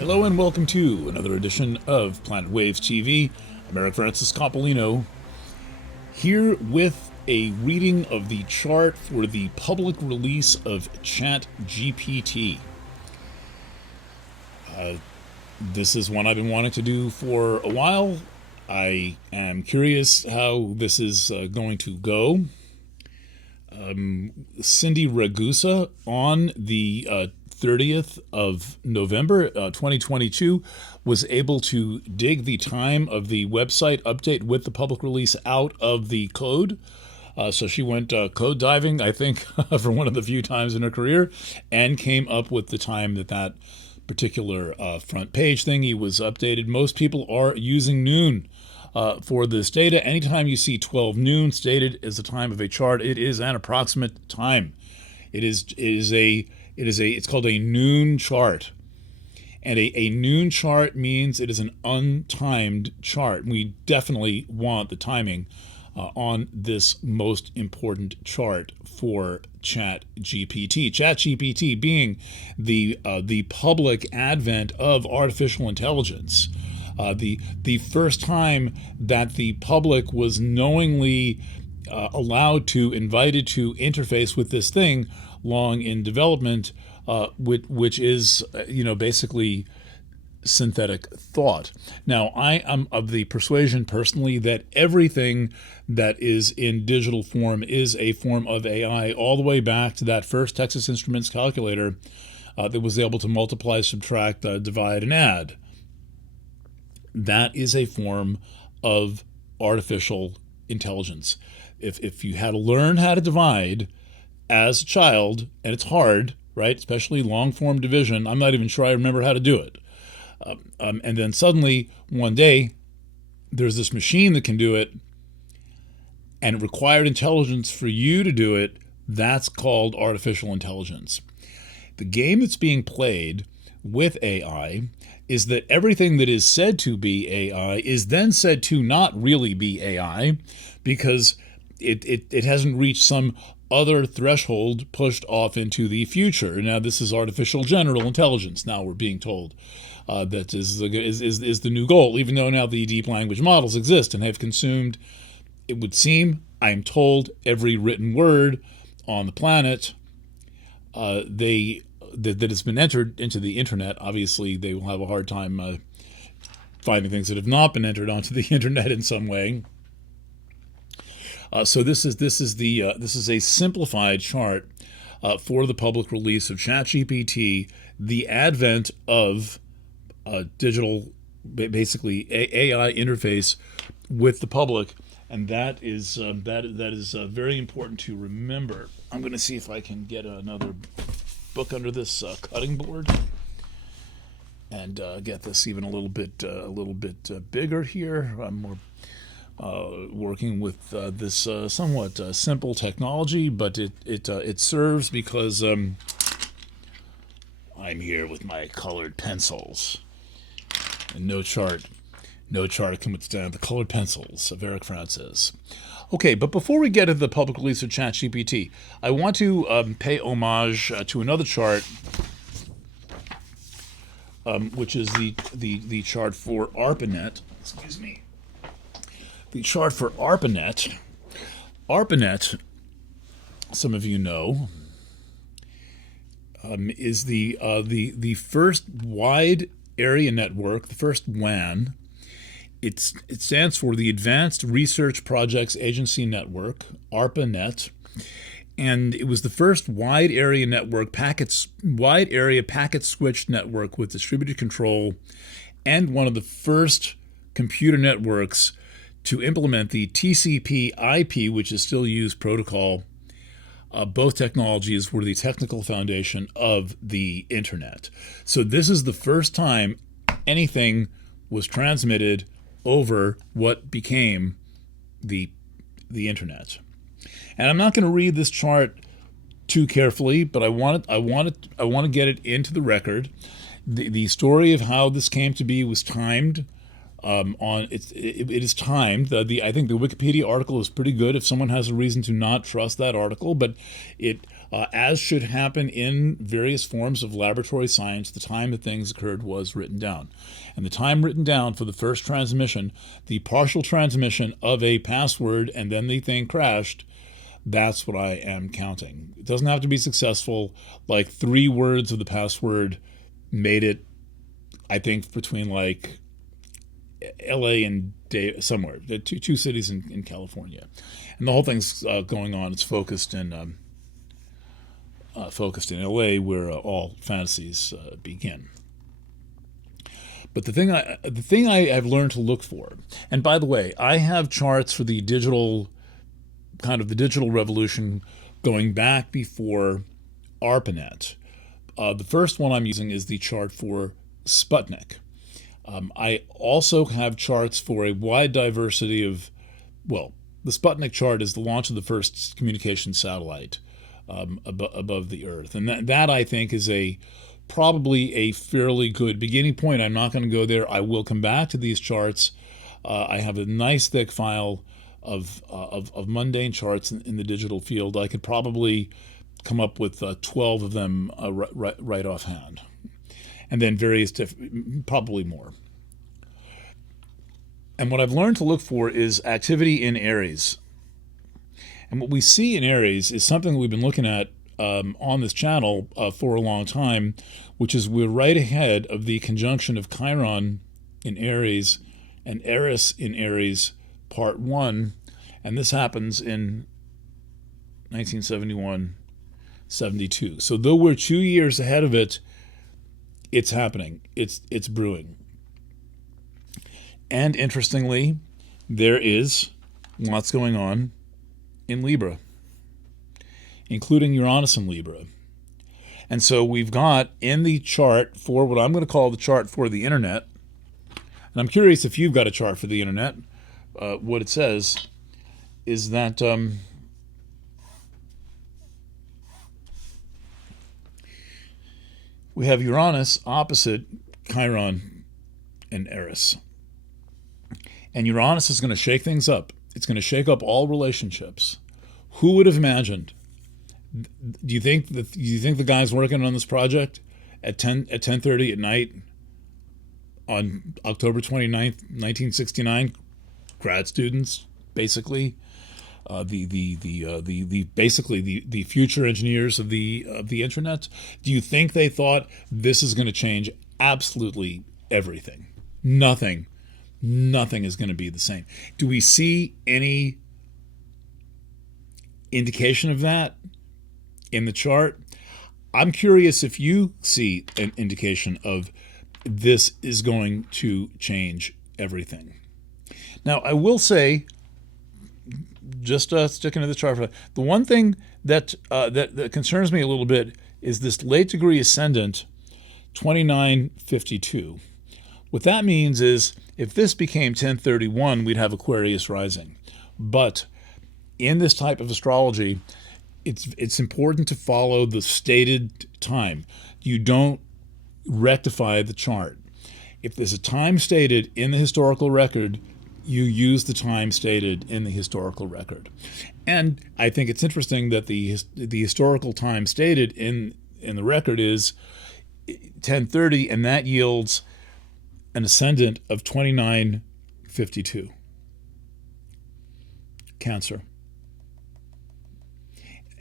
Hello and welcome to another edition of Planet Waves TV. I'm Eric Francis Coppolino, here with a reading of the chart for the public release of ChatGPT. This is one I've been wanting to do for a while. I am curious how this is going to go. Cindy Ragusa on the 30th of November 2022 was able to dig the time of the website update with the public release out of the code. So she went code diving, I think, for one of the few times in her career, and came up with the time that particular front page thingy was updated. Most people are using noon for this data. Anytime you see 12 noon stated as the time of a chart, it is an approximate time. It's called a noon chart. And a noon chart means it is an untimed chart. We definitely want the timing on this most important chart for ChatGPT. ChatGPT being the public advent of artificial intelligence. The first time that the public was knowingly invited to interface with this thing long in development, which is, basically synthetic thought. Now, I am of the persuasion personally that everything that is in digital form is a form of AI, all the way back to that first Texas Instruments calculator that was able to multiply, subtract, divide, and add. That is a form of artificial intelligence. If you had to learn how to divide as a child, and it's hard, right? Especially long form division. I'm not even sure I remember how to do it. And then suddenly one day there's this machine that can do it, and it required intelligence for you to do it. That's called artificial intelligence. The game that's being played with AI is that everything that is said to be AI is then said to not really be AI, because it hasn't reached some other threshold pushed off into the future. Now, this is artificial general intelligence. Now we're being told that is the new goal, even though now the deep language models exist and have consumed, it would seem, I'm told, every written word on the planet that has been entered into the internet. Obviously, they will have a hard time finding things that have not been entered onto the internet in some way. So this is a simplified chart for the public release of ChatGPT, the advent of digital, basically AI interface with the public, and that is very important to remember. I'm going to see if I can get another book under this cutting board and get this even a little bit bigger here. I'm more working with this somewhat simple technology, but it serves because I'm here with my colored pencils, and no chart can withstand the colored pencils of Eric Francis. Okay, but before we get to the public release of ChatGPT, I want to pay homage to another chart, which is the chart for Arpanet. Excuse me. The chart for Arpanet. Arpanet, some of you know, is the first wide area network, the first WAN. It stands for the Advanced Research Projects Agency Network, ARPANET, and it was the first wide area packet switched network with distributed control, and one of the first computer networks to implement the TCP/IP, which is still used protocol. Both technologies were the technical foundation of the internet. So this is the first time anything was transmitted over what became the internet. And I'm not going to read this chart too carefully, but I want to get it into the record. The story of how this came to be was timed. It is timed. I think the Wikipedia article is pretty good if someone has a reason to not trust that article, but as should happen in various forms of laboratory science. The time that things occurred was written down. And the time written down for the first transmission, the partial transmission of a password, and then the thing crashed, that's what I am counting. It doesn't have to be successful. Like 3 words of the password made it, I think, between like LA and somewhere, the two cities in California. And the whole thing's going on. It's focused in LA, where all fantasies begin. But the thing I've learned to look for, and by the way, I have charts for the digital revolution going back before Arpanet. The first one I'm using is the chart for Sputnik. I also have charts for a wide diversity of, well, the Sputnik chart is the launch of the first communication satellite above the Earth. And that I think is probably a fairly good beginning point. I'm not going to go there. I will come back to these charts. I have a nice thick file of mundane charts in the digital field. I could probably come up with 12 of them right offhand. And then probably more. And what I've learned to look for is activity in Aries. And what we see in Aries is something that we've been looking at on this channel for a long time, which is we're right ahead of the conjunction of Chiron in Aries and Eris in Aries, part 1. And this happens in 1971-72. So though we're 2 years ahead of it, it's happening. It's brewing. And interestingly, there is lots going on in Libra, including Uranus in Libra. And so we've got in the chart for what I'm going to call the chart for the internet, and I'm curious if you've got a chart for the internet, what it says is that we have Uranus opposite Chiron and Eris. And Uranus is going to shake things up. It's going to shake up all relationships. Who would have imagined? Do you think the guys working on this project at 10:30 at night on October 29th, 1969, grad students, basically, the future engineers of the internet, do you think they thought this is going to change absolutely everything? Nothing is going to be the same. Do we see any indication of that in the chart? I'm curious if you see an indication of this is going to change everything. Now, I will say, just sticking to the chart, the one thing that concerns me a little bit is this late degree ascendant 2952. What that means is if this became 1031, we'd have Aquarius rising. But in this type of astrology, it's important to follow the stated time. You don't rectify the chart. If there's a time stated in the historical record, you use the time stated in the historical record. And I think it's interesting that the historical time stated in the record is 1030, and that yields an ascendant of 2952. Cancer.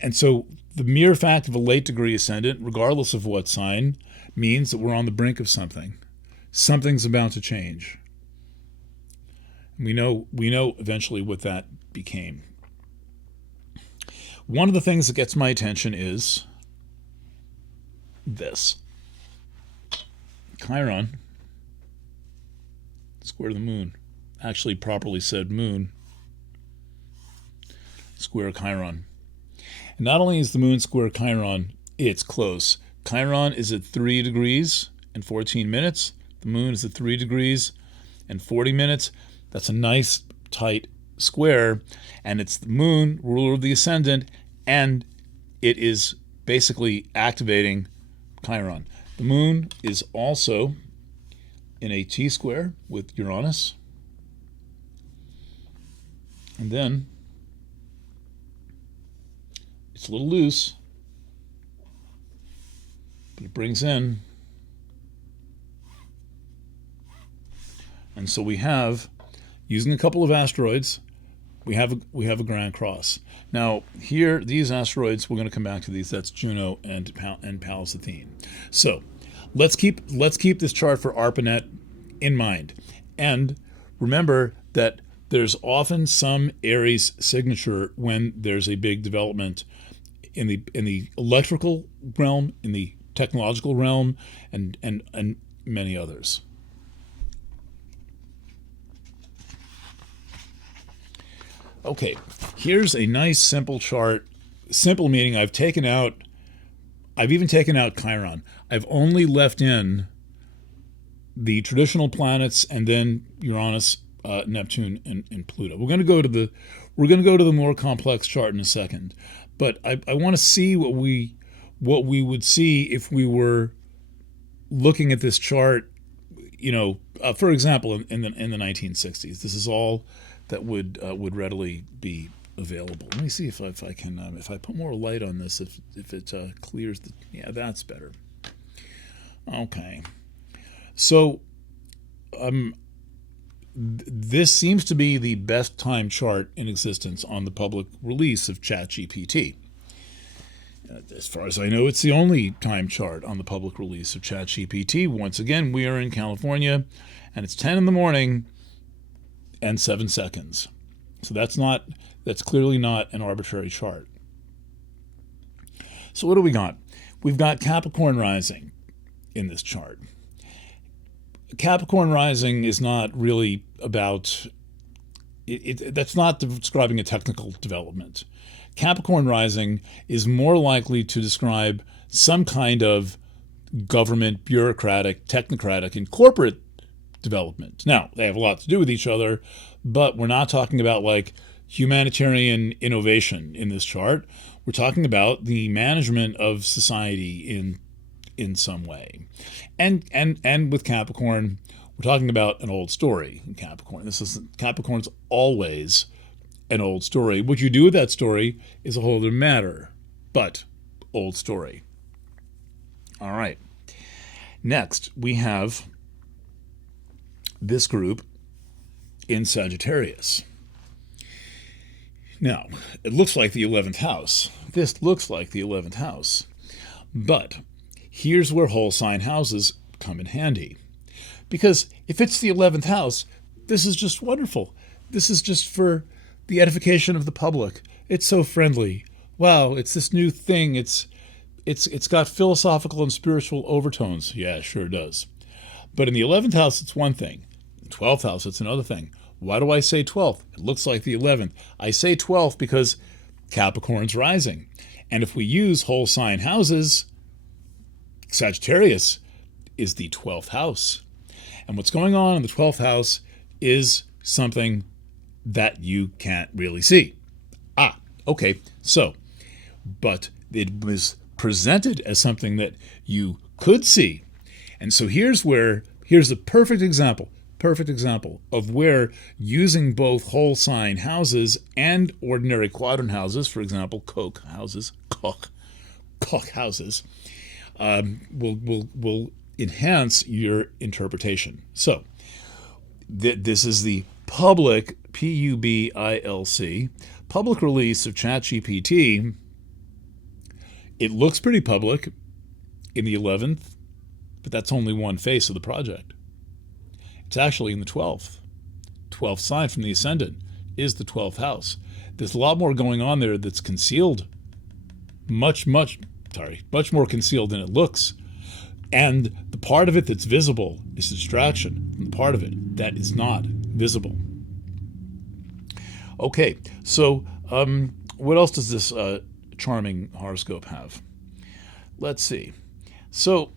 And so the mere fact of a late degree ascendant, regardless of what sign, means that we're on the brink of something. Something's about to change. We know eventually what that became. One of the things that gets my attention is this. Chiron square the moon. Actually, properly said moon square Chiron. And not only is the moon square Chiron, it's close. Chiron is at 3 degrees and 14 minutes. The moon is at 3 degrees and 40 minutes. That's a nice, tight square. And it's the moon, ruler of the ascendant, and it is basically activating Chiron. The moon is also in a T-square with Uranus. And then it's a little loose, But it brings in, and so we have, using a couple of asteroids, we have a grand cross. Now here, these asteroids, we're going to come back to these. That's Juno and Pallas Athene. So let's keep this chart for Arpanet in mind, and remember that there's often some Aries signature when there's a big development in the electrical realm, in the technological realm, and many others. Okay, here's a nice simple chart. Simple meaning I've even taken out Chiron. I've only left in the traditional planets and then Uranus, Neptune, and Pluto. We're going to go to the more complex chart in a second, but I want to see what we would see if we were looking at this chart. For example, in the 1960s. This is all that would readily be available. Let me see if I can if I put more light on this, if it clears the, yeah, that's better. Okay, so this seems to be the best time chart in existence on the public release of ChatGPT. As far as I know, it's the only time chart on the public release of ChatGPT. Once again, we are in California, and it's 10 in the morning and 7 seconds. So that's clearly not an arbitrary chart. So what do we got? We've got Capricorn rising in this chart. Capricorn rising is not really about that's not describing a technical development. Capricorn rising is more likely to describe some kind of government, bureaucratic, technocratic, and corporate development. Now, they have a lot to do with each other, but we're not talking about like humanitarian innovation in this chart. We're talking about the management of society in some way. And with Capricorn, we're talking about an old story in Capricorn. Capricorn's always an old story. What you do with that story is a whole other matter, but old story. All right. Next, we have this group in Sagittarius. Now, it looks like the 11th house. This looks like the 11th house. But here's where whole sign houses come in handy. Because if it's the 11th house, this is just wonderful. This is just for the edification of the public. It's so friendly. Wow, it's this new thing. It's got philosophical and spiritual overtones. Yeah, it sure does. But in the 11th house, it's one thing. The 12th house, it's another thing. Why do I say 12th? It looks like the 11th. I say 12th because Capricorn's rising. And if we use whole sign houses, Sagittarius is the 12th house. And what's going on in the 12th house is something that you can't really see. Okay, so, but it was presented as something that you could see. And so here's a perfect example of where using both whole sign houses and ordinary quadrant houses, for example, Koch houses, will enhance your interpretation. So this is the public, PUBILC, public release of ChatGPT. It looks pretty public in the 11th, but that's only one face of the project. It's actually in the 12th. 12th sign from the ascendant is the 12th house. There's a lot more going on there that's concealed, much more concealed than it looks. And the part of it that's visible is distraction, and the part of it that is not visible. Okay, so what else does this charming horoscope have? Let's see. So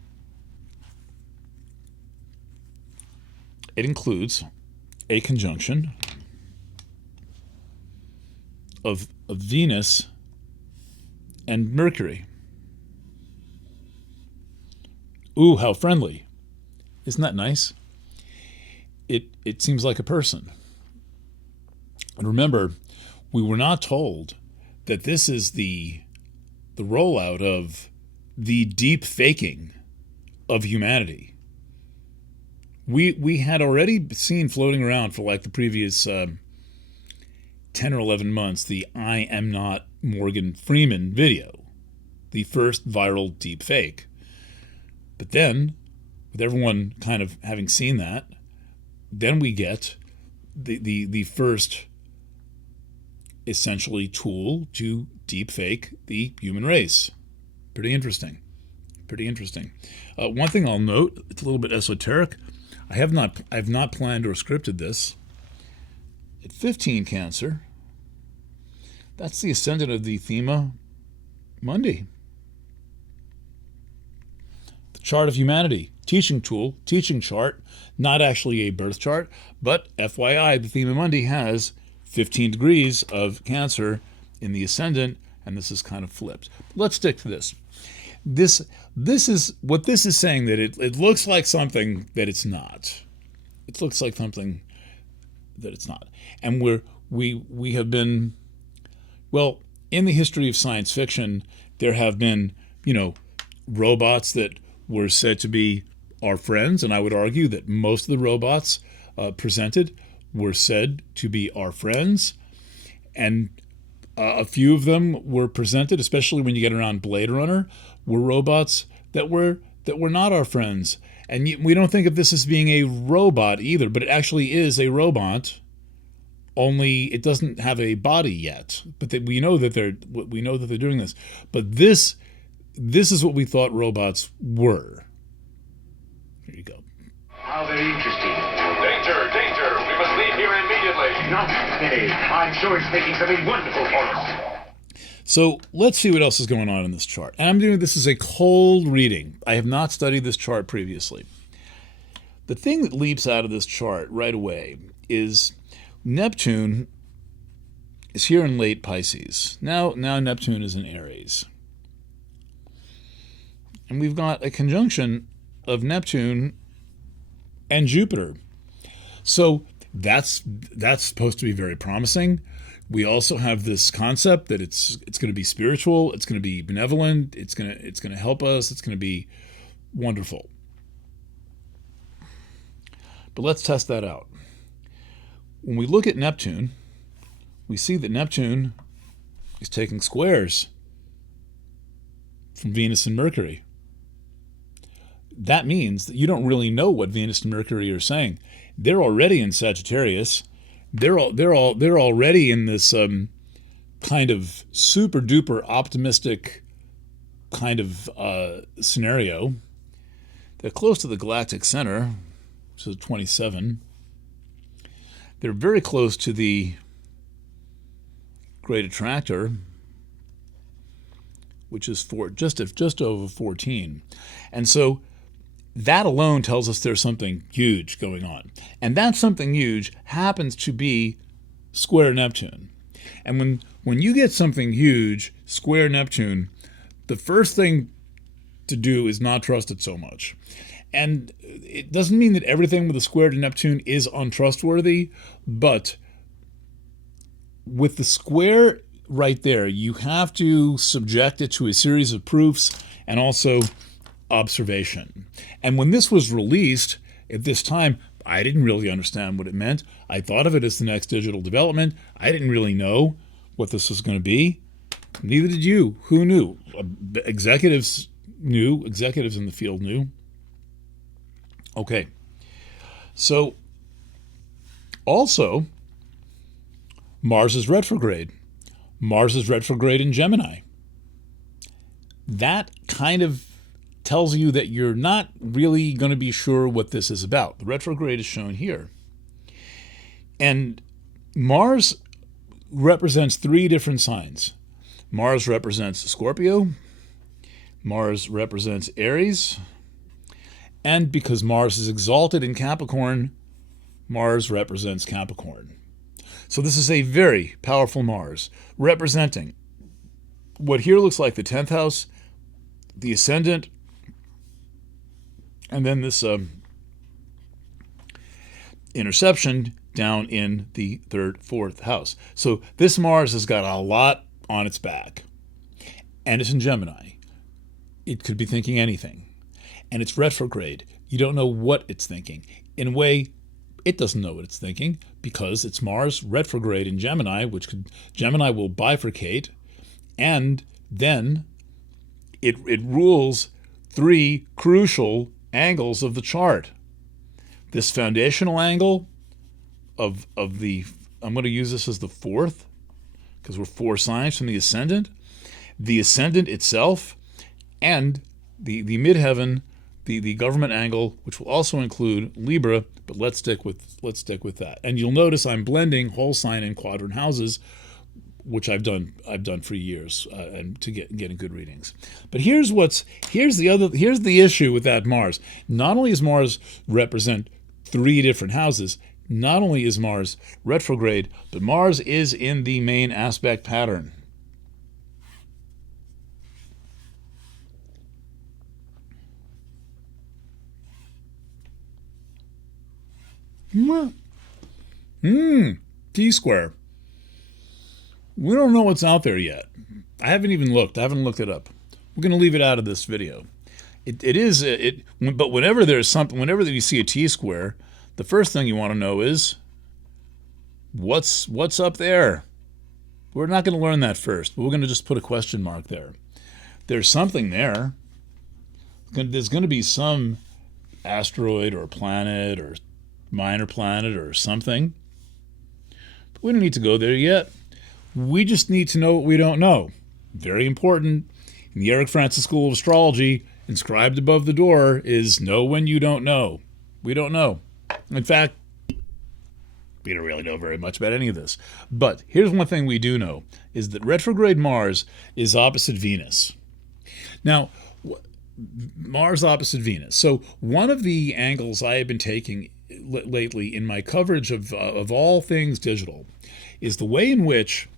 it includes a conjunction of Venus and Mercury. Ooh, how friendly. Isn't that nice? It seems like a person. And remember, we were not told that this is the rollout of the deep faking of humanity. We had already seen floating around for like the previous 10 or 11 months the I am not Morgan Freeman video, the first viral deep fake. But then, with everyone kind of having seen that, then we get the first essentially tool to deep fake the human race. Pretty interesting. Pretty interesting. One thing I'll note, it's a little bit esoteric. I have not planned or scripted this. At 15 Cancer, that's the ascendant of the Thema Mundi. The chart of humanity, teaching tool, teaching chart, not actually a birth chart, but FYI, the Thema Mundi has 15 degrees of Cancer in the ascendant, and this is kind of flipped. Let's stick to this. This is what this is saying, that it looks like something that it's not. It looks like something that it's not. And we have been, well, in the history of science fiction, there have been, robots that were said to be our friends, and I would argue that most of the robots presented were said to be our friends, and a few of them were presented, especially when you get around Blade Runner, were robots that were not our friends. And we don't think of this as being a robot either, but it actually is a robot. Only it doesn't have a body yet. But we know that they're doing this. But this is what we thought robots were. Here you go. How very interesting. Danger, danger! We must leave here immediately. Not today. I'm sure it's making something wonderful for us. So let's see what else is going on in this chart. And I'm doing this as a cold reading. I have not studied this chart previously. The thing that leaps out of this chart right away is Neptune is here in late Pisces. Now Neptune is in Aries. And we've got a conjunction of Neptune and Jupiter. So that's supposed to be very promising. We also have this concept that it's going to be spiritual, it's going to be benevolent, it's going to help us, it's going to be wonderful. But let's test that out. When we look at Neptune, we see that Neptune is taking squares from Venus and Mercury. That means that you don't really know what Venus and Mercury are saying. They're already in Sagittarius. They're already in this kind of super duper optimistic kind of scenario. They're close to the galactic center, which is 27. They're very close to the great attractor, which is just over 14. And so that alone tells us there's something huge going on. And that something huge happens to be square Neptune. And when you get something huge, square Neptune, the first thing to do is not trust it so much. And it doesn't mean that everything with a square to Neptune is untrustworthy, but with the square right there, you have to subject it to a series of proofs and also observation. And when this was released at this time, I didn't really understand what it meant. I thought of it as the next digital development. I didn't really know what this was going to be. Neither did you. Who knew? Executives knew. Executives in the field knew. Okay. So, also, Mars is retrograde. Mars is retrograde in Gemini. That kind of tells you that you're not really going to be sure what this is about. The retrograde is shown here. And Mars represents three different signs. Mars represents Scorpio, Mars represents Aries, and because Mars is exalted in Capricorn, Mars represents Capricorn. So this is a very powerful Mars, representing what here looks like the 10th house, the ascendant, and then this interception down in the 3rd, 4th house. So this Mars has got a lot on its back, and it's in Gemini. It could be thinking anything. And it's retrograde. You don't know what it's thinking. In a way, it doesn't know what it's thinking because it's Mars retrograde in Gemini, Gemini will bifurcate, and then it rules three crucial angles of the chart. This foundational angle of the, I'm going to use this as the fourth because we're 4 signs from the ascendant itself, and the midheaven, the government angle, which will also include Libra, but let's stick with that. And you'll notice I'm blending whole sign and quadrant houses, which I've done for years and to getting good readings. But here's the issue with that Mars. Not only does Mars represent 3 different houses, not only is Mars retrograde, but Mars is in the main aspect pattern. T-square. We don't know what's out there yet. I haven't even looked. I haven't looked it up. We're going to leave it out of this video. But whenever there's something, whenever you see a T-square, the first thing you want to know is what's up there. We're not going to learn that first, but we're going to just put a question mark there. There's something there. There's going to be some asteroid or planet or minor planet or something. But we don't need to go there yet. We just need to know what we don't know. Very important. In the Eric Francis School of Astrology, inscribed above the door is know when you don't know. We don't know. In fact, we don't really know very much about any of this. But here's one thing we do know, is that retrograde Mars is opposite Venus. Now, Mars opposite Venus. So one of the angles I have been taking lately in my coverage of all things digital is the way in which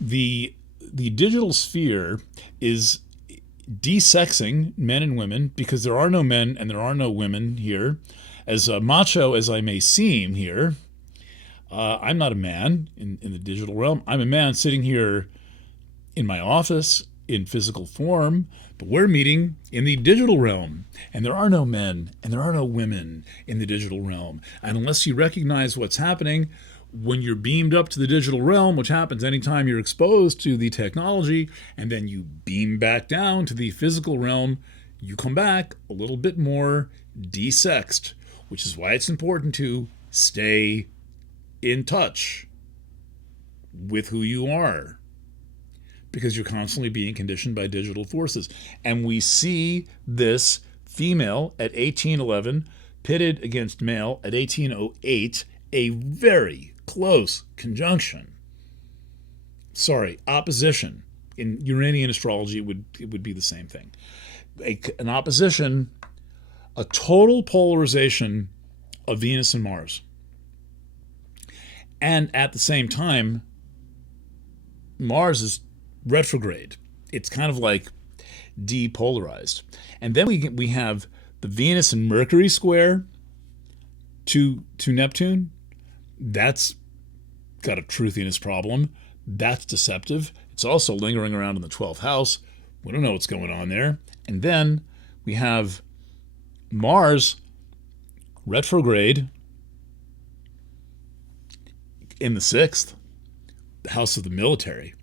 the digital sphere is desexing men and women, because there are no men and there are no women here. As macho as I may seem here, I'm not a man in the digital realm. I'm a man sitting here in my office in physical form, but we're meeting in the digital realm, and there are no men and there are no women in the digital realm. And unless you recognize what's happening when you're beamed up to the digital realm, which happens anytime you're exposed to the technology, and then you beam back down to the physical realm, you come back a little bit more desexed, which is why it's important to stay in touch with who you are, because you're constantly being conditioned by digital forces. And we see this female at 1811 pitted against male at 1808, a very close conjunction. Opposition. In Uranian astrology, it would be the same thing. An opposition, a total polarization of Venus and Mars. And at the same time, Mars is retrograde. It's kind of like depolarized. And then we have the Venus and Mercury square to Neptune. That's got a truthiness problem. That's deceptive. It's also lingering around in the 12th house. We don't know what's going on there. And then we have Mars retrograde in the 6th, the house of the military.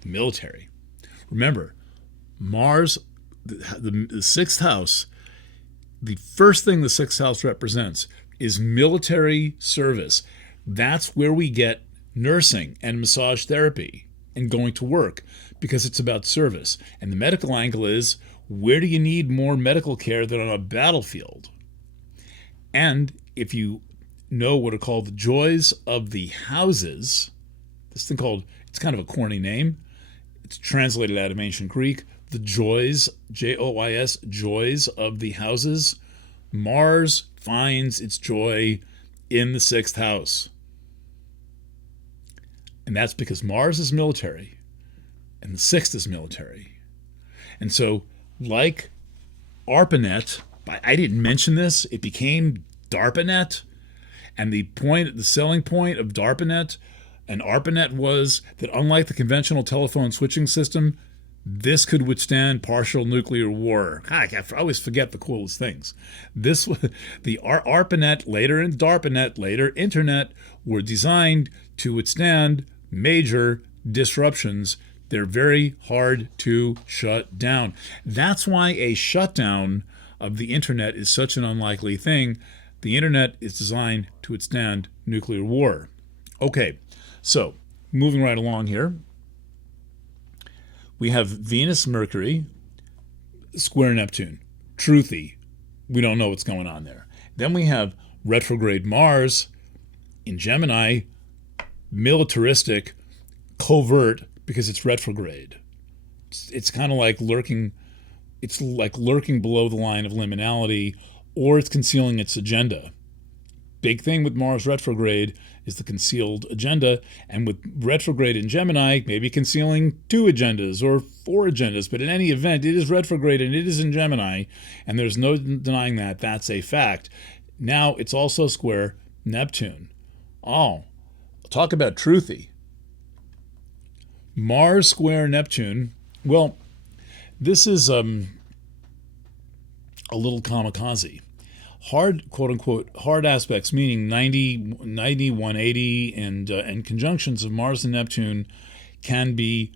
The military. Remember, Mars, the 6th house, the first thing the 6th house represents is military service. That's where we get nursing and massage therapy and going to work, because it's about service. And the medical angle is, where do you need more medical care than on a battlefield? And if you know what are called the joys of the houses, this thing called, it's kind of a corny name. It's translated out of ancient Greek. The joys, Joys, joys of the houses. Mars finds its joy in the 6th house. And that's because Mars is military and the 6th is military. And so, like Arpanet, I didn't mention this, it became Darpanet. And the selling point of Darpanet and Arpanet was that, unlike the conventional telephone switching system, This could withstand partial nuclear war. I always forget the coolest things. The Arpanet, later and DARPANET, later Internet, were designed to withstand major disruptions. They're very hard to shut down. That's why a shutdown of the Internet is such an unlikely thing. The Internet is designed to withstand nuclear war. Okay, so moving right along here. We have Venus, Mercury, square Neptune. Truthy. We don't know what's going on there. Then we have retrograde Mars in Gemini, militaristic, covert, because it's retrograde. It's kind of like lurking. It's like lurking below the line of liminality, or it's concealing its agenda. Big thing with Mars retrograde is the concealed agenda, and with retrograde in Gemini, maybe concealing 2 agendas or 4 agendas, but in any event, it is retrograde and it is in Gemini, and there's no denying that. That's a fact. Now, it's also square Neptune. Oh, talk about truthy. Mars square Neptune. Well, this is a little kamikaze. Hard, quote unquote, hard aspects, meaning 90, 180, and conjunctions of Mars and Neptune can be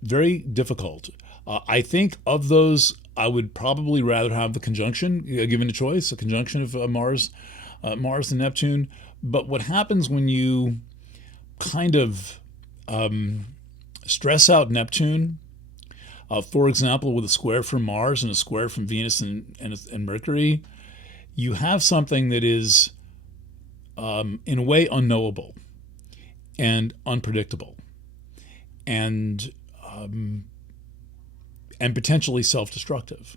very difficult. I think of those, I would probably rather have the conjunction, given a choice, a conjunction of Mars and Neptune. But what happens when you kind of stress out Neptune, for example, with a square from Mars and a square from Venus and Mercury, you have something that is, in a way, unknowable and unpredictable, and potentially self-destructive,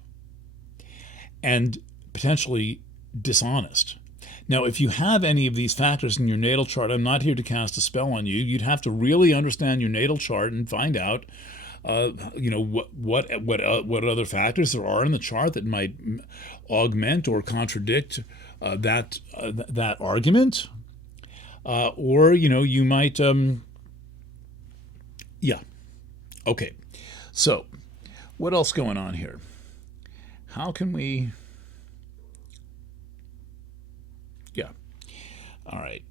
and potentially dishonest. Now, if you have any of these factors in your natal chart, I'm not here to cast a spell on you. You'd have to really understand your natal chart and find out what other factors there are in the chart that might augment or contradict that argument, or you might okay. So, what else going on here? How can we? Yeah. All right.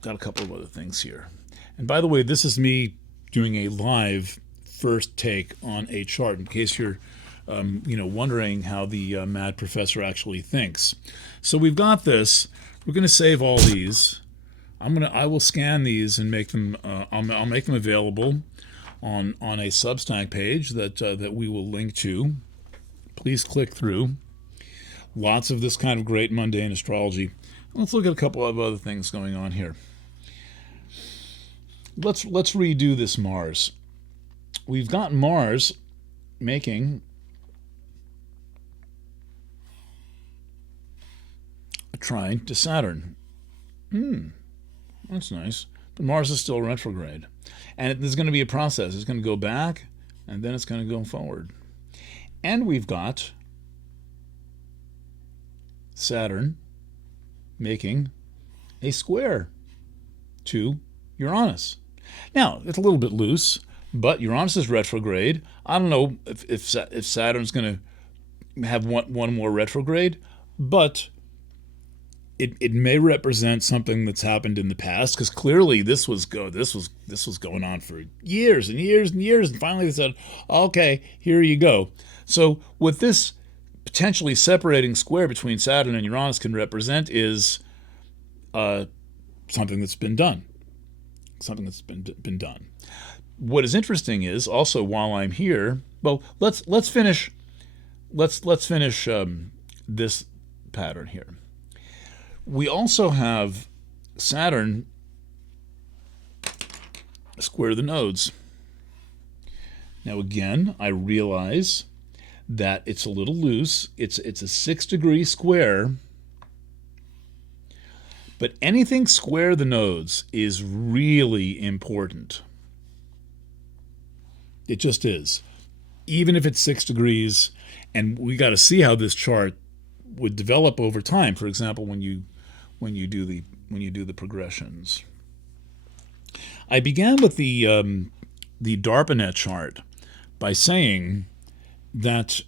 Got a couple of other things here. And by the way, this is me doing a live first take on a chart in case you're wondering how the mad professor actually thinks. So we've got this. We're going to save all these. I will scan these and make them I'll make them available on a Substack page that we will link to. Please click through. Lots of this kind of great mundane astrology. Let's look at a couple of other things going on here. Let's redo this Mars. We've got Mars making a trine to Saturn. That's nice. But Mars is still retrograde. And there's going to be a process. It's going to go back, and then it's going to go forward. And we've got Saturn making a square to Uranus. Now, it's a little bit loose, but Uranus is retrograde. I don't know if Saturn's going to have one more retrograde, but it may represent something that's happened in the past, because clearly this was going on for years and years and years, and finally they said, okay, here you go. So what this potentially separating square between Saturn and Uranus can represent is something that's been done. Something that's been done. What is interesting is also, while I'm here, well, let's finish this pattern here. We also have Saturn square the nodes. Now again, I realize that it's a little loose. It's a 6-degree square, but anything square the nodes is really important. It just is. Even if it's 6 degrees, and we got to see how this chart would develop over time. For example, when you do the progressions. I began with the DARPANET chart, by saying that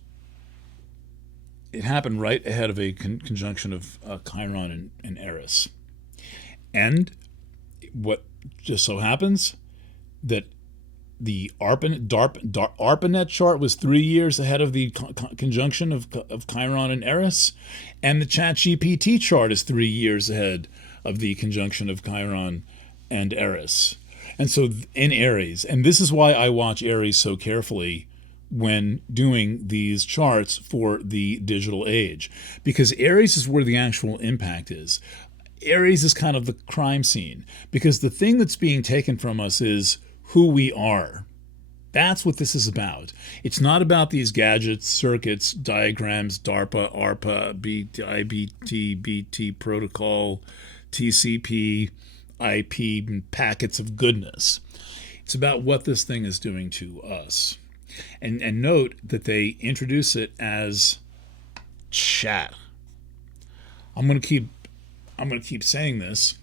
it happened right ahead of a conjunction of Chiron and Eris. And what just so happens that the Arpanet chart was 3 years ahead of the conjunction of Chiron and Eris, and the ChatGPT chart is 3 years ahead of the conjunction of Chiron and Eris. And so in Aries, and this is why I watch Aries so carefully when doing these charts for the digital age, because Aries is where the actual impact is. Aries is kind of the crime scene, because the thing that's being taken from us is who we are. That's what this is about. It's not about these gadgets, circuits, diagrams, DARPA, ARPA, IBT, BT protocol, TCP, IP, and packets of goodness. It's about what this thing is doing to us. And note that they introduce it as chat. I'm going to keep saying this.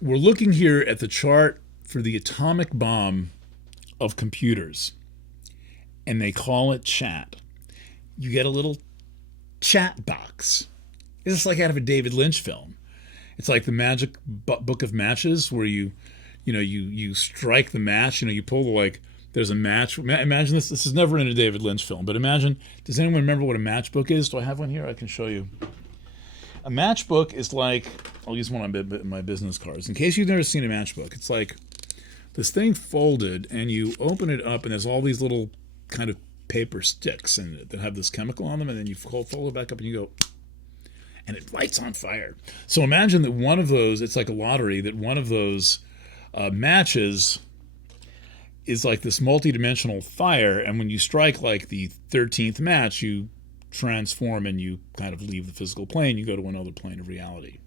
We're looking here at the chart for the atomic bomb of computers, and they call it chat. You get a little chat box. It's like out of a David Lynch film. It's like the magic book of matches, where you strike the match. You pull the there's a match. Imagine this. This is never in a David Lynch film, but imagine. Does anyone remember what a matchbook is? Do I have one here? I can show you. A matchbook is like, I'll use one on my business cards. In case you've never seen a matchbook, it's like this thing folded, and you open it up, and there's all these little kind of paper sticks in it that have this chemical on them, and then you fold it back up, and you go, and it lights on fire. So imagine that one of those, it's like a lottery, that one of those matches is like this multi-dimensional fire, and when you strike like the 13th match, you transform and you kind of leave the physical plane, you go to another plane of reality.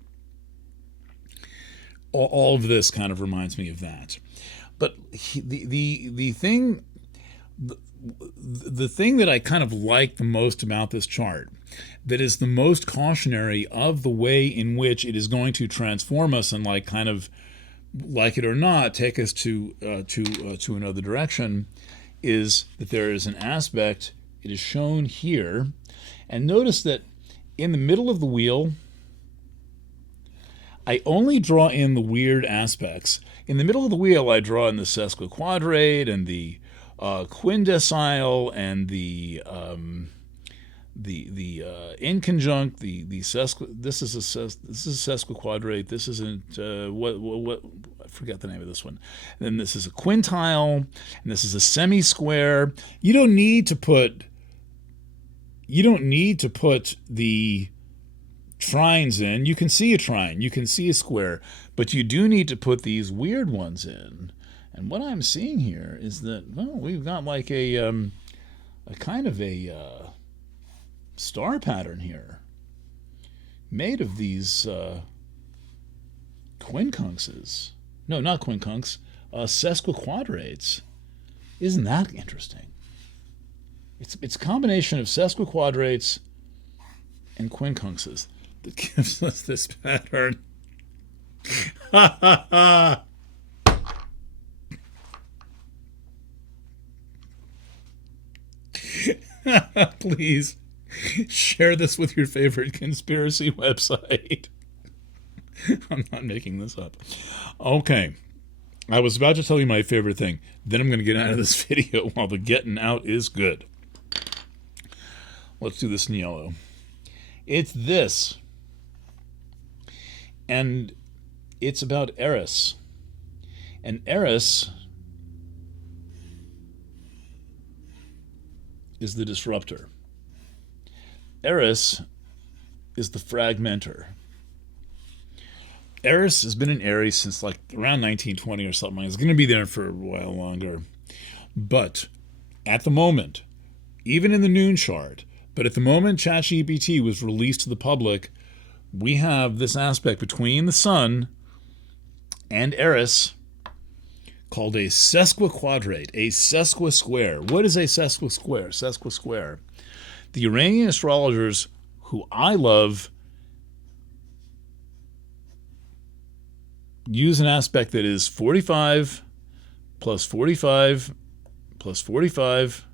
All of this kind of reminds me of that. But the thing that I kind of like the most about this chart, that is the most cautionary of the way in which it is going to transform us and kind of, like it or not, take us to another direction, is that there is an aspect. It is shown here, and notice that in the middle of the wheel, I only draw in the weird aspects. In the middle of the wheel, I draw in the sesquiquadrate and the quindecile and the inconjunct, this is a sesquiquadrate. This isn't what I forgot the name of this one. And then this is a quintile, and this is a semi-square. You don't need to put the trines in. You can see a trine, you can see a square, but you do need to put these weird ones in. And what I'm seeing here is that, well, we've got like a kind of a star pattern here, made of these quincunxes. No, not quincunx, sesquiquadrates. Isn't that interesting? It's a combination of sesquiquadrates and quincunxes that gives us this pattern. Ha ha ha! Please share this with your favorite conspiracy website. I'm not making this up. Okay. I was about to tell you my favorite thing. Then I'm going to get out of this video while the getting out is good. Let's do this in yellow. It's this. And it's about Eris. And Eris is the disruptor. Eris is the fragmenter. Eris has been in Aries since like around 1920 or something. It's going to be there for a while longer. But at the moment, even in the noon chart, but at the moment ChatGPT was released to the public, we have this aspect between the Sun and Eris called a sesquiquadrate, a sesquisquare. What is a sesquisquare? Sesquisquare. The Iranian astrologers, who I love, use an aspect that is 45 plus 45 plus 45,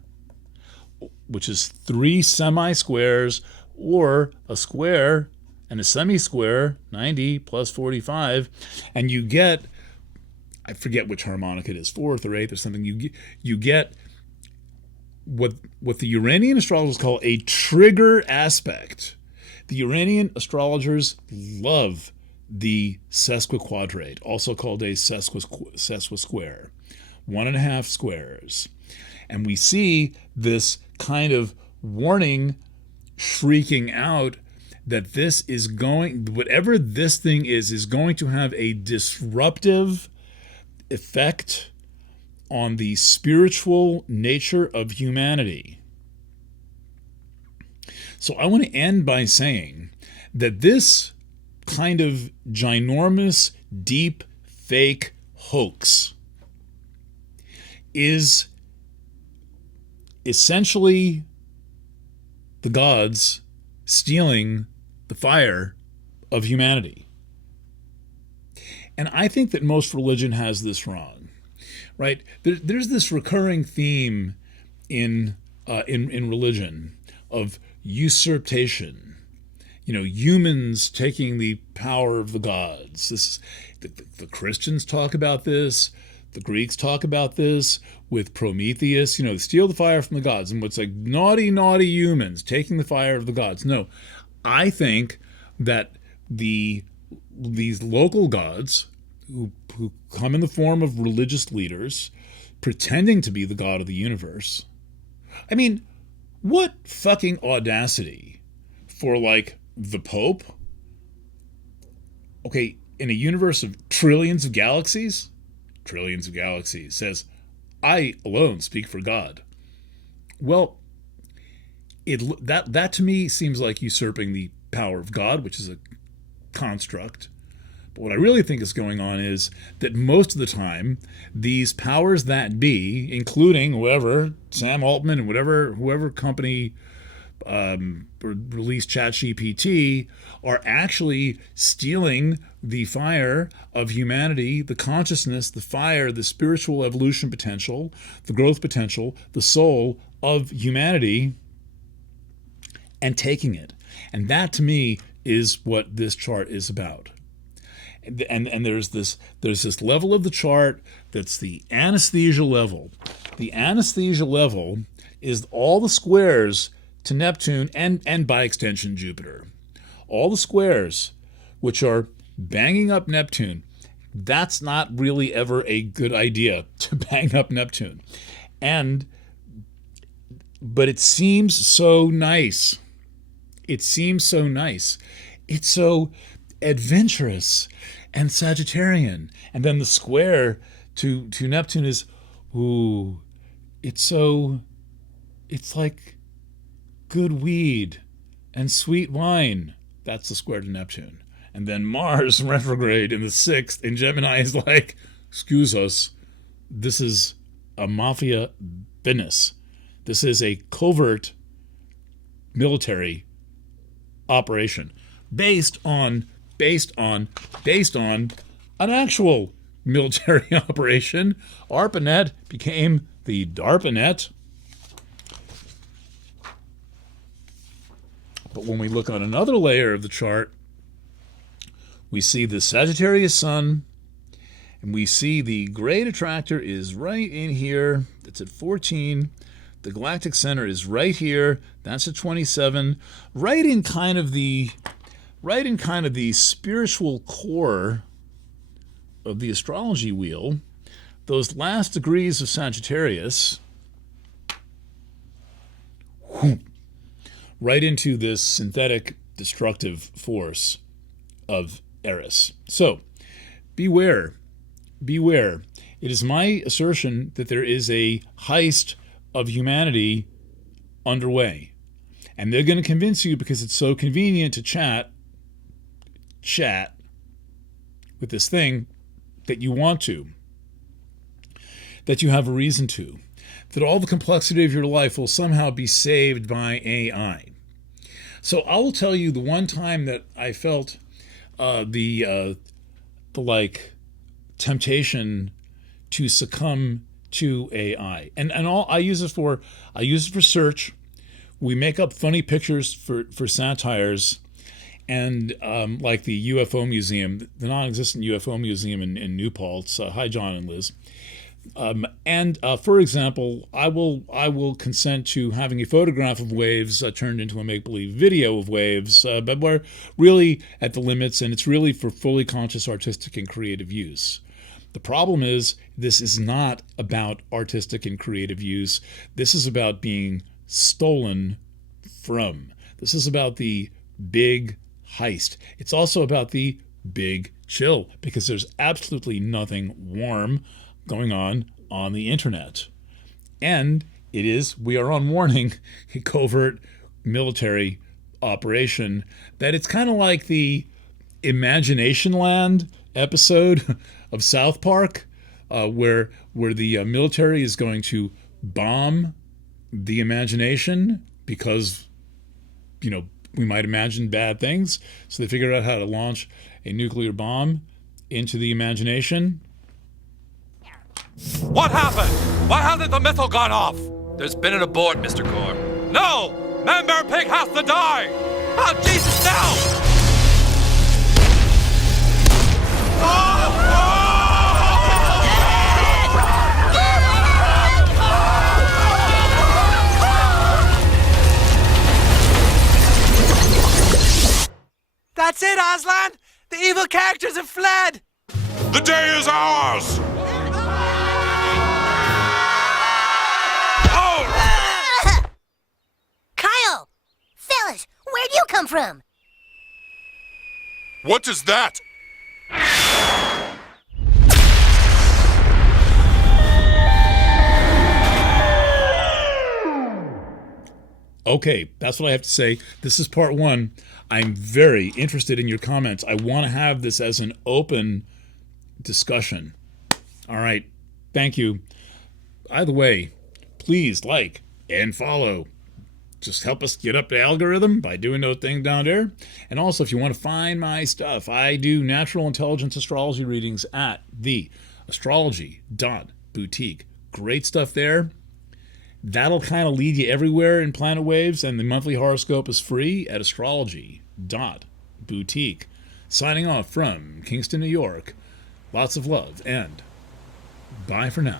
which is 3 semi-squares, or a square and a semi-square, 90 plus 45, and you get, I forget which harmonic it is, 4th or 8th or something, you get what the Uranian astrologers call a trigger aspect. The Uranian astrologers love the sesquiquadrate, also called a sesquisquare, 1.5 squares. And we see this kind of warning shrieking out that this is going, whatever this thing is going to have a disruptive effect on the spiritual nature of humanity. So I want to end by saying that this kind of ginormous, deep, fake hoax is essentially the gods stealing the fire of humanity. And I think that most religion has this wrong, right? There's this recurring theme in religion of usurpation. You know, humans taking the power of the gods. The Christians talk about this. The Greeks talk about this with Prometheus. You know, steal the fire from the gods. And what's like naughty, naughty humans taking the fire of the gods. No, I think that these local gods who come in the form of religious leaders pretending to be the god of the universe. I mean, what fucking audacity for like the Pope, okay, in a universe of trillions of galaxies, says, I alone speak for God. Well, that to me seems like usurping the power of God, which is a construct. But what I really think is going on is that most of the time, these powers that be, including whoever, Sam Altman and whoever company released ChatGPT, are actually stealing the fire of humanity, the consciousness, the fire, the spiritual evolution potential, the growth potential, the soul of humanity, and taking it. And that to me is what this chart is about. And there's this level of the chart that's the anesthesia level. The anesthesia level is all the squares to Neptune and by extension Jupiter. All the squares which are banging up Neptune. That's not really ever a good idea to bang up Neptune. But it seems so nice. It seems so nice. It's so adventurous and Sagittarian. And then the square to Neptune is, ooh, it's like good weed and sweet wine. That's the square to Neptune. And then Mars retrograde in the 6th in Gemini is like, excuse us, this is a mafia business. This is a covert military operation based on an actual military operation. Arpanet became the DARPANET. But when we look on another layer of the chart, we see the Sagittarius Sun, and we see the great attractor is right in here. It's at 14. The galactic center is right here. That's at 27. Right in kind of the spiritual core of the astrology wheel, those last degrees of Sagittarius, right into this synthetic destructive force of Eris. So, beware. It is my assertion that there is a heist of humanity underway. And they're going to convince you because it's so convenient to chat with this thing that you want to, that you have a reason to, that all the complexity of your life will somehow be saved by AI. So I will tell you the one time that I felt the temptation to succumb to AI. And all I use it for search. We make up funny pictures for satires. And like the UFO museum, the non-existent UFO museum in New Paltz. Hi, John and Liz. For example, I will consent to having a photograph of waves turned into a make-believe video of waves, but we're really at the limits, and it's really for fully conscious artistic and creative use. The problem is this is not about artistic and creative use. This is about being stolen from. This is about the big heist. It's also about the big chill, because there's absolutely nothing warm going on the internet. And we are on warning, a covert military operation, that it's kind of like the Imagination Land episode of South Park, where the military is going to bomb the imagination because, we might imagine bad things. So they figured out how to launch a nuclear bomb into the imagination. What happened? Why hasn't the missile gone off? There's been an abort, Mr. Core. No! Man-Bear Pig has to die! Oh, Jesus, no! That's it, Aslan! The evil characters have fled! The day is ours! Kyle! Fellas, where'd you come from? What is that? Okay, that's what I have to say. This is part one. I'm very interested in your comments. I want to have this as an open discussion. All right, thank you. Either way, please like and follow. Just help us get up the algorithm by doing those things down there. And also, if you want to find my stuff, I do natural intelligence astrology readings at the astrology.boutique. Great stuff there. That'll kind of lead you everywhere in Planet Waves, and the monthly horoscope is free at astrology.boutique. Signing off from Kingston, New York. Lots of love, and bye for now.